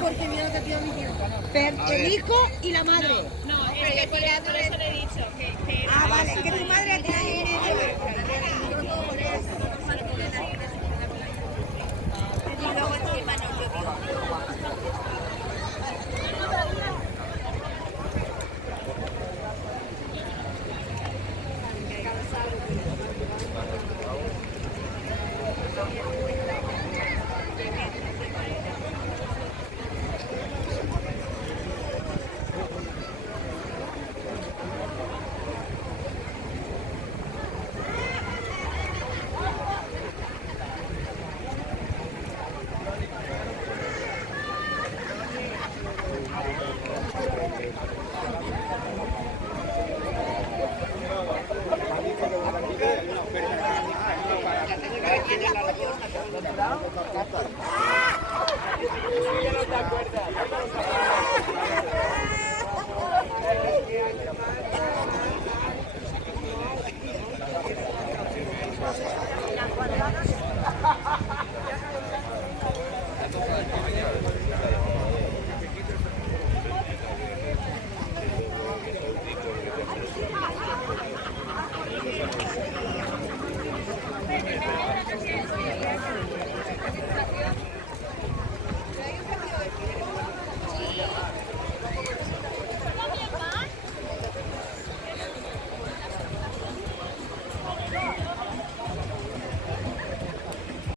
porque mira lo que pidió mi tío. El hijo y la madre. No, es que por eso le he dicho que Ah, vale, que tu madre tiene dinero.